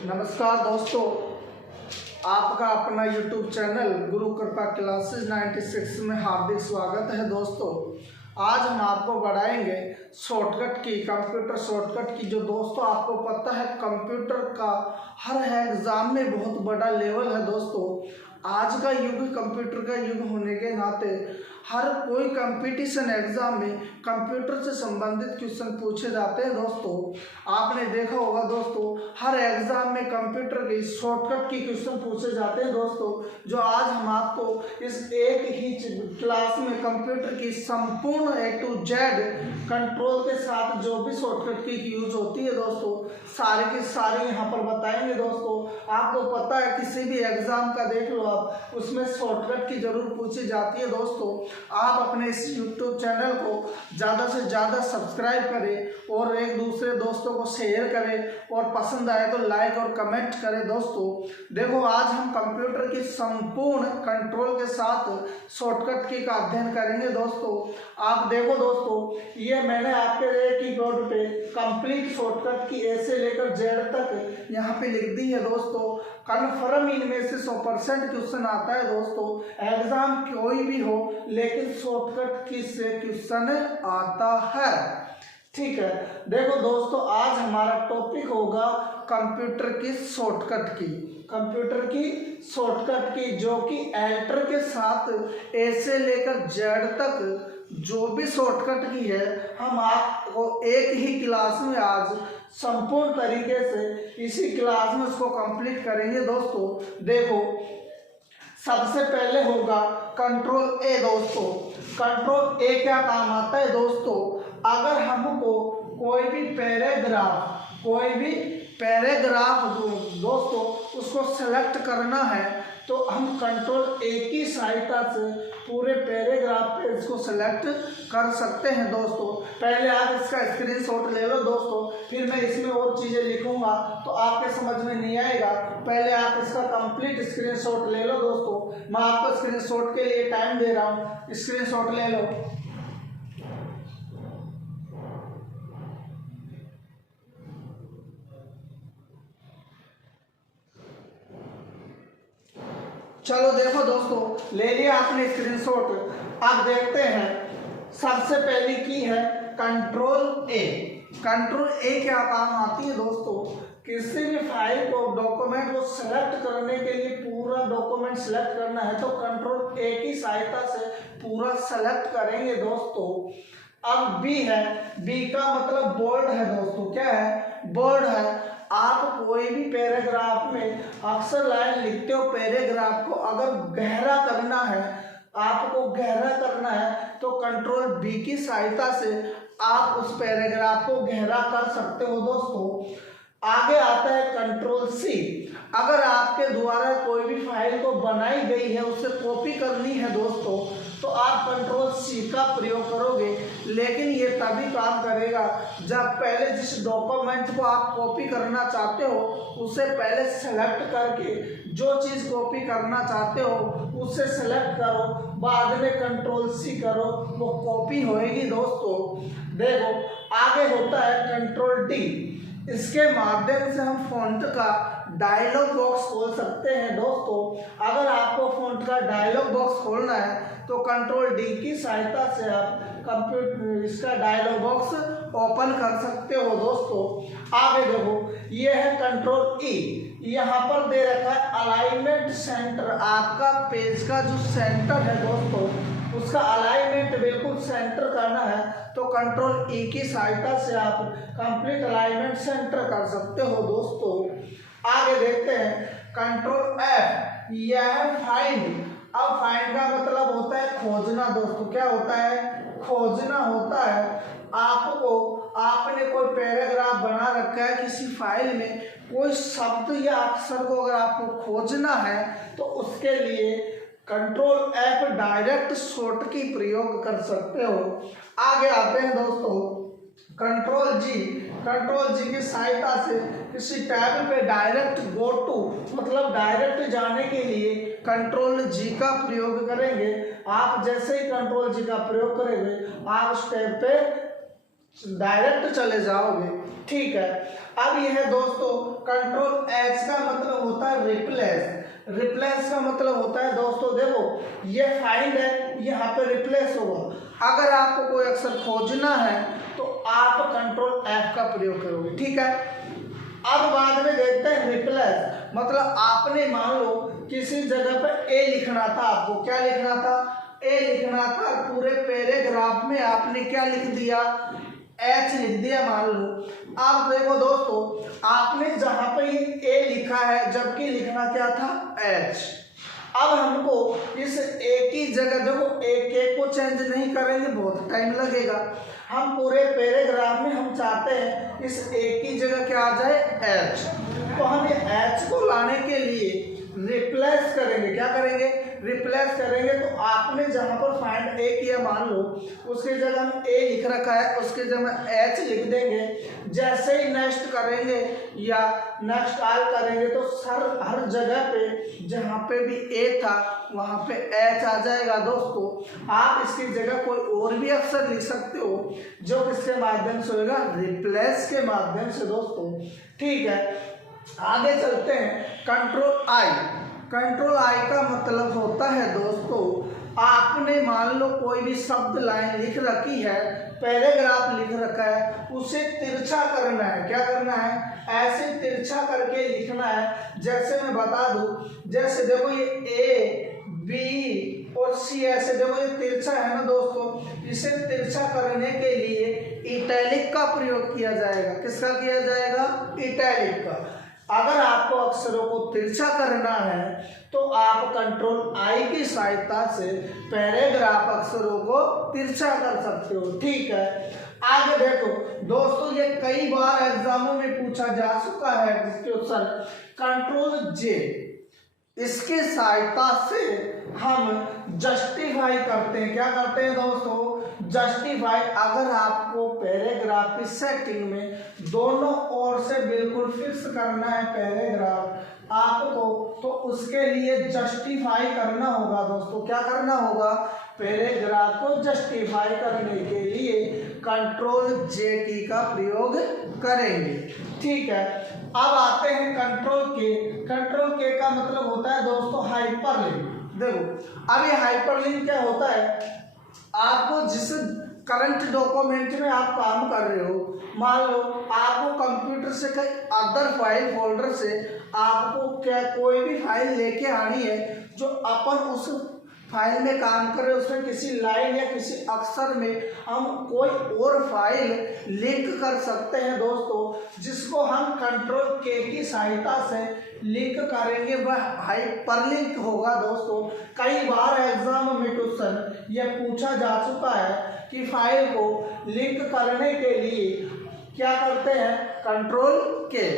नमस्कार दोस्तों, आपका अपना YouTube चैनल गुरु कृपा क्लासेस 96 में हार्दिक स्वागत है। दोस्तों, आज हम आपको बढ़ाएंगे शॉर्टकट की, कंप्यूटर शॉर्टकट की। जो दोस्तों आपको पता है कंप्यूटर का हर एग्ज़ाम में बहुत बड़ा लेवल है। दोस्तों, आज का युग कंप्यूटर का युग होने के नाते हर कोई कंपटीशन एग्जाम में कंप्यूटर से संबंधित क्वेश्चन पूछे जाते हैं। दोस्तों, आपने देखा होगा दोस्तों, हर एग्जाम में कंप्यूटर के शॉर्टकट की क्वेश्चन पूछे जाते हैं। दोस्तों, जो आज हम आपको इस एक ही क्लास में कंप्यूटर की संपूर्ण A to Z कंट्रोल के साथ जो भी शॉर्टकट की यूज होती है दोस्तों, सारे के सारे यहाँ पर बताएंगे। दोस्तों, आपको पता है किसी भी एग्जाम का देख लो आप, उसमें शॉर्टकट की जरूर पूछी जाती है। दोस्तों, आप अपने इस YouTube चैनल को ज़्यादा से ज़्यादा सब्सक्राइब करें और एक दूसरे दोस्तों को शेयर करें और पसंद आए तो लाइक और कमेंट करें। दोस्तों देखो, आज हम कंप्यूटर की संपूर्ण कंट्रोल के साथ शॉर्टकट की का अध्ययन करेंगे। दोस्तों आप देखो दोस्तों, ये मैंने आपके लिए कीबोर्ड पे कंप्लीट शॉर्टकट की ए से लेकर जेड तक यहाँ पे लिख दी है। दोस्तों कन्फर्म इनमें से 100% क्वेश्चन आता है। दोस्तों एग्जाम कोई भी हो लेकिन शॉर्टकट की से क्वेश्चन आता है। ठीक है, देखो दोस्तों, आज हमारा टॉपिक होगा कंप्यूटर की शॉर्टकट की, कंप्यूटर की शॉर्टकट की, जो कि एंटर के साथ ए से लेकर जेड तक जो भी शॉर्टकट की है, हम आपको एक ही क्लास में आज संपूर्ण तरीके से इसी क्लास में उसको कंप्लीट करेंगे। दोस्तों देखो, सबसे पहले होगा कंट्रोल ए। दोस्तों कंट्रोल ए क्या काम आता है? दोस्तों अगर हमको कोई भी पैराग्राफ दोस्तों उसको सेलेक्ट करना है तो हम कंट्रोल ए की सहायता से पूरे पैराग्राफ पे इसको सेलेक्ट कर सकते हैं। दोस्तों पहले आप इसका स्क्रीनशॉट ले लो दोस्तों, फिर मैं इसमें और चीज़ें लिखूंगा तो आपके समझ में नहीं आएगा। पहले आप इसका कंप्लीट स्क्रीनशॉट ले लो। दोस्तों मैं आपको स्क्रीनशॉट के लिए टाइम दे रहा हूँ, स्क्रीनशॉट ले लो। चलो देखो दोस्तों, ले लिया आपने स्क्रीनशॉट। अब देखते हैं, सबसे पहली की है कंट्रोल ए। कंट्रोल ए क्या काम आती है? दोस्तों किसी भी फाइल को, डॉक्यूमेंट को सेलेक्ट करने के लिए, पूरा डॉक्यूमेंट सेलेक्ट करना है तो कंट्रोल ए की सहायता से पूरा सेलेक्ट करेंगे। दोस्तों अब बी है, बी का मतलब बोल्ड है। दोस्तों क्या है? बोल्ड है। आप कोई भी पैराग्राफ में अक्सर लाइन लिखते हो, पैराग्राफ को अगर गहरा करना है, आपको गहरा करना है तो कंट्रोल बी की सहायता से आप उस पैराग्राफ को गहरा कर सकते हो। दोस्तों आगे आता है कंट्रोल सी। अगर आपके द्वारा कोई भी फाइल को बनाई गई है, उसे कॉपी करनी है दोस्तों, तो आप कंट्रोल सी का प्रयोग करोगे। लेकिन ये तभी काम करेगा जब पहले जिस डॉक्यूमेंट को आप कॉपी करना चाहते हो उसे पहले सेलेक्ट करके जो चीज़ कॉपी करना चाहते हो उसे सेलेक्ट करो, बाद में कंट्रोल सी करो, वो कॉपी होएगी। दोस्तों देखो आगे होता है कंट्रोल डी। इसके माध्यम से हम फ़ॉन्ट का डायलॉग बॉक्स खोल सकते हैं। दोस्तों अगर आपको फ़ॉन्ट का डायलॉग बॉक्स खोलना है तो कंट्रोल डी की सहायता से आप कंप्यूटर इसका डायलॉग बॉक्स ओपन कर सकते हो। दोस्तों आगे देखो, ये है कंट्रोल ई। यहाँ पर दे रखा है अलाइनमेंट सेंटर। आपका पेज का जो सेंटर है दोस्तों, उसका अलाइनमेंट बिल्कुल सेंटर करना है तो कंट्रोल ई की सहायता से आप कंप्लीट अलाइनमेंट सेंटर कर सकते हो। दोस्तों आगे देखते हैं कंट्रोल एफ, यह है फाइंड। अब फाइंड का मतलब होता है खोजना। दोस्तों क्या होता है? खोजना होता है। आपने कोई पैराग्राफ बना रखा है किसी फाइल में, कोई शब्द या अक्षर को अगर आपको खोजना है तो उसके लिए कंट्रोल एफ डायरेक्ट शॉर्ट की प्रयोग कर सकते हो। आगे आते हैं दोस्तों कंट्रोल जी। कंट्रोल जी की सहायता से किसी टैब पे डायरेक्ट गो टू, मतलब डायरेक्ट जाने के लिए कंट्रोल जी का प्रयोग करेंगे। आप जैसे ही कंट्रोल जी का प्रयोग करेंगे आप उस टैब पे डायरेक्ट चले जाओगे। ठीक है, अब यह है दोस्तों कंट्रोल एच का मतलब होता है रिप्लेस। रिप्लेस का मतलब होता है दोस्तों, देखो ये फाइंड है, यहाँ पे रिप्लेस होगा। अगर आपको कोई अक्षर खोजना है तो आप कंट्रोल एफ का प्रयोग करोगे। ठीक है, अब बाद में देखते हैं रिप्लेस, मतलब आपने मान लो किसी जगह पर ए लिखना था, आपको क्या लिखना था, ए लिखना था। पूरे पैराग्राफ में आपने क्या लिख दिया, एच लिख दिया मान लो। अब देखो दोस्तों, आपने जहां पे ये ए लिखा है जबकि लिखना क्या था, एच। अब हमको इस ए की जगह, देखो ए के को चेंज नहीं करेंगे, बहुत टाइम लगेगा। हम पूरे पैराग्राफ में हम चाहते हैं इस ए की जगह क्या आ जाए, एच। तो हम ये एच को लाने के लिए रिप्लेस करेंगे, क्या करेंगे, रिप्लेस करेंगे। तो आपने जहां पर फाइंड ए किया मान लो, उसकी जगह में ए लिख रखा है, उसकी जगह में एच लिख देंगे। जैसे ही नेक्स्ट करेंगे या नेक्स्ट आल करेंगे तो हर जगह पे जहां पे भी ए था वहां पे एच आ जाएगा। दोस्तों आप इसकी जगह कोई और भी अक्षर लिख सकते हो जो किसके माध्यम से होगा, रिप्लेस के माध्यम से दोस्तों। ठीक है, आगे चलते हैं कंट्रोल आई। कंट्रोल आई का मतलब होता है दोस्तों, आपने मान लो कोई भी शब्द लाइन लिख रखी है, पैराग्राफ लिख रखा है, उसे तिरछा करना है। क्या करना है, ऐसे तिरछा करके लिखना है। जैसे मैं बता दूं, जैसे देखो ये ए बी और सी, ऐसे देखो ये तिरछा है ना दोस्तों, इसे तिरछा करने के लिए इटैलिक का प्रयोग किया जाएगा। किसका किया जाएगा, इटैलिक का। अगर आपको अक्षरों को तिरछा करना है तो आप कंट्रोल आई की सहायता से पैराग्राफ अक्षरों को तिरछा कर सकते हो। ठीक है, आगे देखो दोस्तों, ये कई बार एग्जामों में पूछा जा चुका है क्वेश्चन, कंट्रोल जे, इसके सहायता से हम जस्टिफाई करते हैं। क्या करते हैं दोस्तों, जस्टिफाई। अगर आपको पैराग्राफ की सेटिंग में दोनों ओर से बिल्कुल फिक्स करना है पैराग्राफ आपको, तो उसके लिए जस्टिफाई करना होगा दोस्तों। क्या करना होगा, पैराग्राफ को जस्टिफाई करने के लिए कंट्रोल जे की का प्रयोग करेंगे। ठीक है, अब आते हैं कंट्रोल के। कंट्रोल के का मतलब होता है दोस्तों हाइपरलिंक। देखो अब ये हाइपरलिंक क्या होता है, आपको जिस करंट डॉक्यूमेंट में आप काम कर रहे हो, मान लो आपको कंप्यूटर से कई अदर फाइल फोल्डर से आपको क्या कोई भी फाइल लेके आनी है, जो अपन उस फाइल में काम कर रहे हो, उसमें किसी लाइन या किसी अक्षर में हम कोई और फाइल लिंक कर सकते हैं दोस्तों, जिसको हम कंट्रोल के की सहायता से लिंक करेंगे, वह हाइपरलिंक होगा दोस्तों। कई बार एग्जाम में क्वेश्चन यह पूछा जा चुका है कि फाइल को लिंक करने के लिए क्या करते हैं, कंट्रोल के।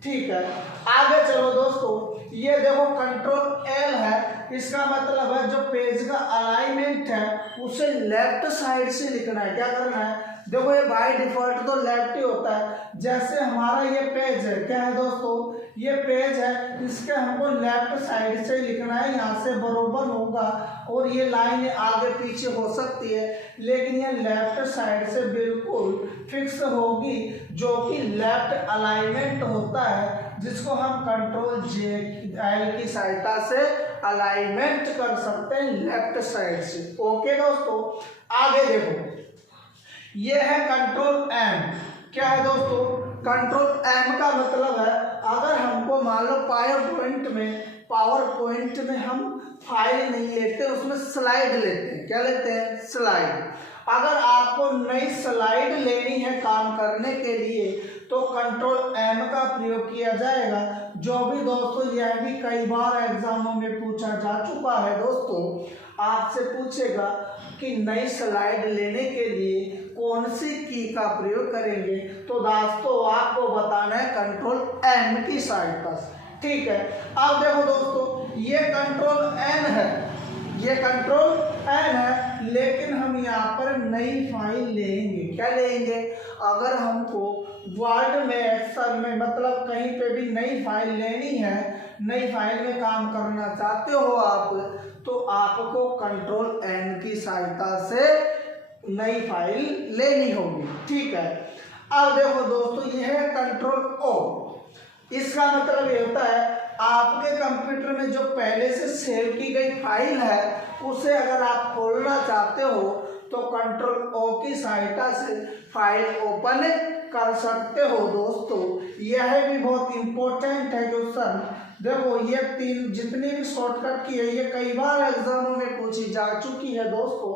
ठीक है, आगे चलो दोस्तों, ये देखो कंट्रोल एल है, इसका मतलब है जो पेज का अलाइनमेंट है उसे लेफ्ट साइड से लिखना है। क्या करना है, देखो ये बाय डिफॉल्ट तो लेफ्ट ही होता है। जैसे हमारा ये पेज है, क्या है दोस्तों, ये पेज है, इसके हमको लेफ्ट साइड से लिखना है, यहाँ से बरोबर होगा। और ये लाइन आगे पीछे हो सकती है, लेकिन ये लेफ्ट साइड से बिल्कुल फिक्स होगी, जो कि लेफ्ट अलाइनमेंट होता है, जिसको हम कंट्रोल जे एल की सहायता से अलाइनमेंट कर सकते हैं लेफ्ट साइड से। ओके दोस्तों, आगे देखो, ये है कंट्रोल एम। क्या है दोस्तों, कंट्रोल एम का मतलब है, अगर हमको मान लो पावर पॉइंट में हम फाइल नहीं लेते, उसमें स्लाइड लेते हैं। क्या लेते हैं, स्लाइड। अगर आपको नई स्लाइड लेनी है काम करने के लिए तो कंट्रोल एम का प्रयोग किया जाएगा। जो भी दोस्तों, यह भी कई बार एग्जामों में पूछा जा चुका है दोस्तों, आपसे पूछेगा कि नई स्लाइड लेने के लिए कौन सी की का प्रयोग करेंगे, तो दोस्तों आपको बताना है कंट्रोल एम की सहायता से। ठीक है, अब देखो दोस्तों, ये कंट्रोल एन है, ये कंट्रोल एन है, लेकिन हम यहाँ पर नई फाइल लेंगे। क्या लेंगे, अगर हमको वर्ड में, एक्सेल में, मतलब कहीं पे भी नई फाइल लेनी है, नई फाइल में काम करना चाहते हो आप, तो आपको कंट्रोल एन की सहायता से नई फाइल लेनी होगी। ठीक है, अब देखो दोस्तों ये है कंट्रोल ओ। इसका मतलब ये होता है आपके कंप्यूटर में जो पहले से सेव की गई फाइल है उसे अगर आप खोलना चाहते हो तो कंट्रोल ओ की सहायता से फाइल ओपन कर सकते हो। दोस्तों यह भी बहुत इंपॉर्टेंट है क्वेश्चन। देखो ये तीन जितनी भी शॉर्टकट की है ये कई बार एग्जामों में पूछी जा चुकी है दोस्तों।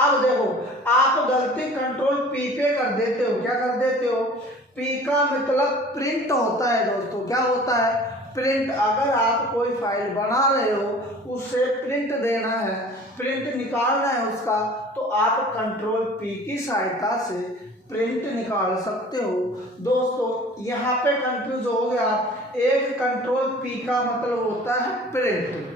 अब देखो आप गलती कंट्रोल पी पे कर देते हो। क्या कर देते हो? पी का मतलब प्रिंट होता है दोस्तों। क्या होता है? प्रिंट। अगर आप कोई फाइल बना रहे हो उसे प्रिंट देना है, प्रिंट निकालना है उसका, तो आप कंट्रोल पी की सहायता से प्रिंट निकाल सकते हो। दोस्तों यहाँ पे कंफ्यूज हो गया। एक कंट्रोल पी का मतलब होता है प्रिंट,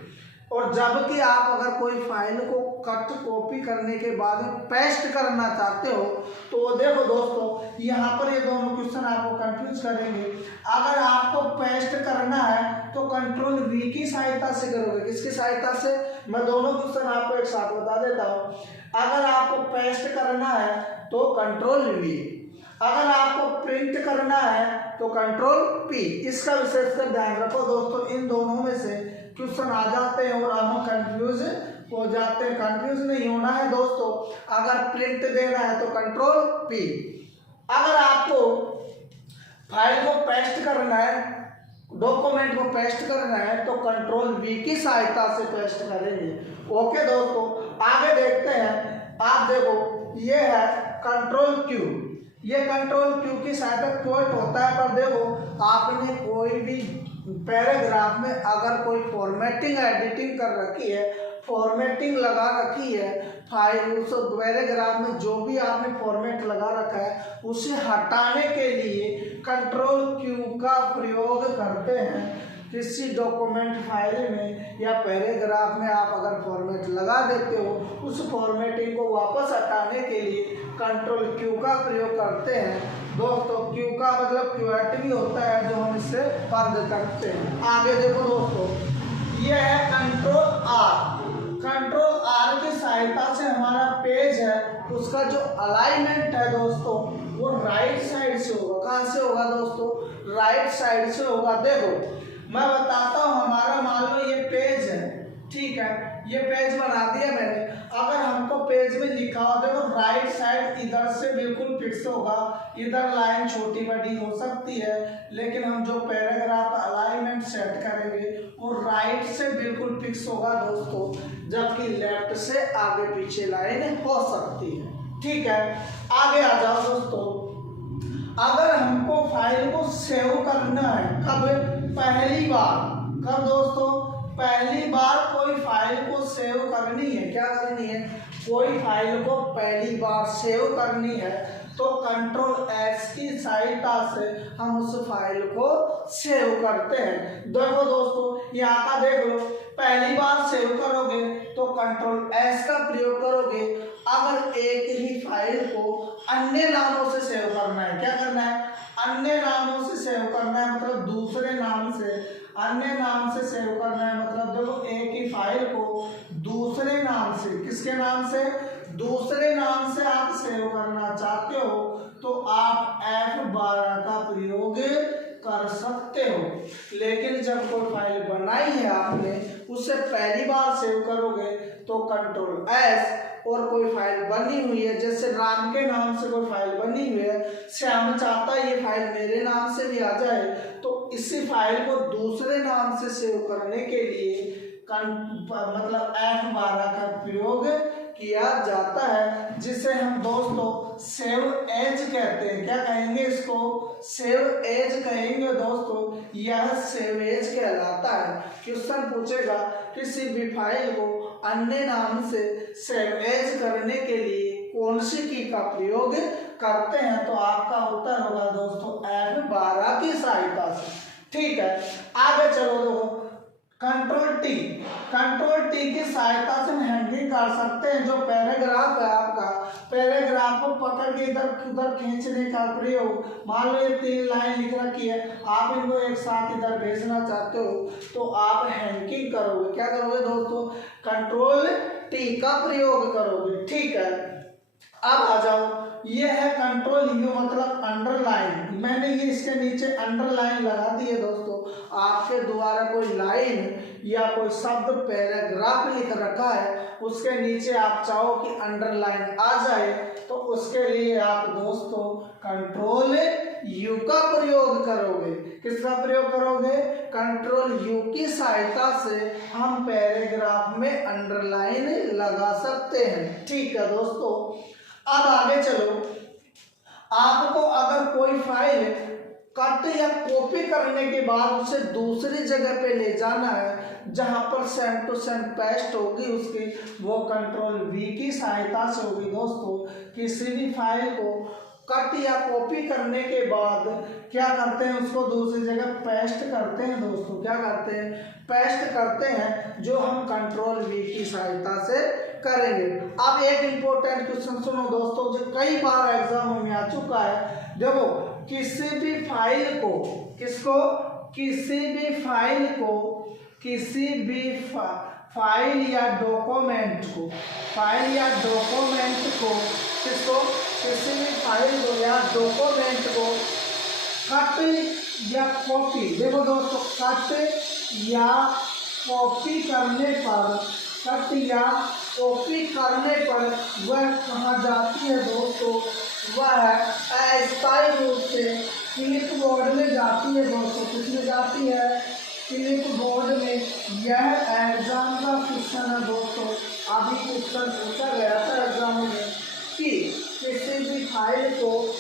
और जबकि आप अगर कोई फाइल को कट कॉपी करने के बाद पेस्ट करना चाहते हो तो देखो दोस्तों यहाँ पर ये दोनों क्वेश्चन आपको कंफ्यूज करेंगे। अगर आपको पेस्ट करना है तो कंट्रोल वी की सहायता से करोगे। किसकी सहायता से? मैं दोनों क्वेश्चन आपको एक साथ बता देता हूँ। अगर आपको पेस्ट करना है तो कंट्रोल वी, अगर आपको प्रिंट करना है तो कंट्रोल पी। इसका विशेषकर ध्यान रखो दोस्तों, इन दोनों में से क्वेश्चन आ जाते हैं और हम कंफ्यूज हो जाते हैं। कंफ्यूज नहीं होना है दोस्तों। अगर प्रिंट देना है तो कंट्रोल पी, अगर आपको फाइल को पेस्ट करना है, डॉक्यूमेंट को पेस्ट करना है तो कंट्रोल वी की सहायता से पेस्ट करेंगे। ओके दोस्तों आगे देखते हैं। आप देखो ये है कंट्रोल क्यू। ये कंट्रोल क्यू की सहायता क्वोट होता है। पर देखो आपने कोई भी पैराग्राफ में अगर कोई फॉर्मेटिंग एडिटिंग कर रखी है, फॉर्मेटिंग लगा रखी है, फाइल उस पैराग्राफ में जो भी आपने फॉर्मेट लगा रखा है उसे हटाने के लिए कंट्रोल क्यू का प्रयोग करते हैं। किसी डॉक्यूमेंट फाइल में या पैराग्राफ में आप अगर फॉर्मेट लगा देते हो उस फॉर्मेटिंग को वापस हटाने के लिए कंट्रोल क्यू का प्रयोग करते हैं। दोस्तों क्यू का मतलब क्यूएट भी होता है जो हम इससे बंद करते हैं। आगे देखो दोस्तों ये है कंट्रोल आर। कंट्रोल आर की सहायता से हमारा पेज है उसका जो अलाइनमेंट है दोस्तों वो राइट साइड से होगा। कहाँ से होगा दोस्तों? राइट साइड से होगा। देखो मैं बताता हूँ, हमारा मान लो ये पेज है, ठीक है, ये पेज बना दिया मैंने। अगर हमको पेज में लिखा हो देखो राइट साइड इधर से बिल्कुल फिक्स होगा, इधर लाइन छोटी बड़ी हो सकती है, लेकिन हम जो पैराग्राफ अलाइनमेंट सेट करेंगे वो राइट से बिल्कुल फिक्स होगा दोस्तों, जबकि लेफ्ट से आगे पीछे लाइन हो सकती है। ठीक है, आगे आ जाओ दोस्तों। अगर हमको फाइल को सेव करना है कब? पहली बार। कब दोस्तों? पहली बार कोई फाइल को सेव करनी है। क्या करनी है? कोई फाइल को पहली बार सेव करनी है तो कंट्रोल एस की सहायता से हम उस फाइल को सेव करते हैं। देखो दोस्तों यहाँ का देख लो, पहली बार सेव करोगे तो कंट्रोल एस का प्रयोग करोगे। अगर एक ही फाइल को अन्य नामों से सेव करना है, क्या करना है? अन्य नामों से सेव करना है, मतलब दूसरे नाम से, अन्य नाम से सेव करना है। मतलब देखो एक ही फाइल को दूसरे नाम से, किसके नाम से? दूसरे नाम से आप सेव करना चाहते हो तो आप F12 का प्रयोग कर सकते हो। लेकिन जब कोई फाइल बनाई है आपने उससे पहली बार सेव करोगे तो कंट्रोल एस, और कोई फाइल बनी हुई है जैसे राम के नाम से कोई फाइल बनी हुई है, श्याम चाहता है ये फाइल मेरे नाम से भी आ जाए, तो इसी फाइल को दूसरे नाम से सेव करने के लिए मतलब F12 का प्रयोग किया जाता है, जिसे हम दोस्तों सेव एज कहते हैं। क्या कहेंगे इसको? सेव एज कहेंगे दोस्तों। यह सेव एज कहलाता है। क्वेश्चन पूछेगा किसी भी फाइल को अन्य नाम से सेव एज करने के लिए कौन सी की का प्रयोग करते हैं, तो आपका उत्तर होगा दोस्तों F12 की सहायता से। ठीक है, आगे चलो। देखो कंट्रोल टी। कंट्रोल टी की सहायता से हम हैंडलिंग कर सकते हैं। जो पैराग्राफ है आपका, पैराग्राफ को पकड़ के इधर उधर खींचने का प्रयोग। मान लो ये 3 लाइन लिख रखी है, आप इनको एक साथ इधर भेजना चाहते हो तो आप हैंडलिंग करोगे। क्या करोगे दोस्तों? कंट्रोल टी का प्रयोग करोगे। ठीक है, अब आ जाओ, ये है कंट्रोल यू मतलब अंडरलाइन। मैंने ये इसके नीचे अंडरलाइन लगा दी है दोस्तों। आपके द्वारा कोई लाइन या कोई शब्द पैराग्राफ लिख रखा है, उसके नीचे आप चाहो कि अंडरलाइन आ जाए, तो उसके लिए आप दोस्तों कंट्रोल यू का प्रयोग करोगे। किसका प्रयोग करोगे? कंट्रोल यू की सहायता से हम पैराग्राफ में अंडरलाइन लगा सकते हैं। ठीक है दोस्तों, अब आगे चलो। आपको अगर कोई फाइल कट या कॉपी करने के बाद उसे दूसरी जगह पे ले जाना है जहां पर सेम टू सेम पेस्ट होगी उसकी, वो कंट्रोल वी की सहायता से होगी दोस्तों। किसी भी फाइल को कट या कॉपी करने के बाद क्या करते हैं, उसको दूसरी जगह पेस्ट करते हैं दोस्तों। क्या करते हैं? पेस्ट करते हैं, जो हम कंट्रोल वी की सहायता से करेंगे। अब एक इंपॉर्टेंट क्वेश्चन सुनो दोस्तों, जो कई बार एग्जाम में आ चुका है। देखो, किसी भी फाइल को, किसको? किसी भी फाइल को, किसी भी फाइल या डॉक्यूमेंट को, फाइल या डॉक्यूमेंट को, किसको? किसी भी फाइल को या डॉक्यूमेंट को कट या कॉपी, देखो दोस्तों, कट या कॉपी करने पर, कट या कॉपी करने पर वह कहाँ जाती है दोस्तों? वह अस्थायी रूप से क्लिप बोर्ड में जाती है दोस्तों। किसमें जाती है? क्लिप बोर्ड में। यह एग्जाम का क्वेश्चन है दोस्तों। अभी क्वेश्चन पूछा गया था एग्जाम में कि किसी भी फाइल को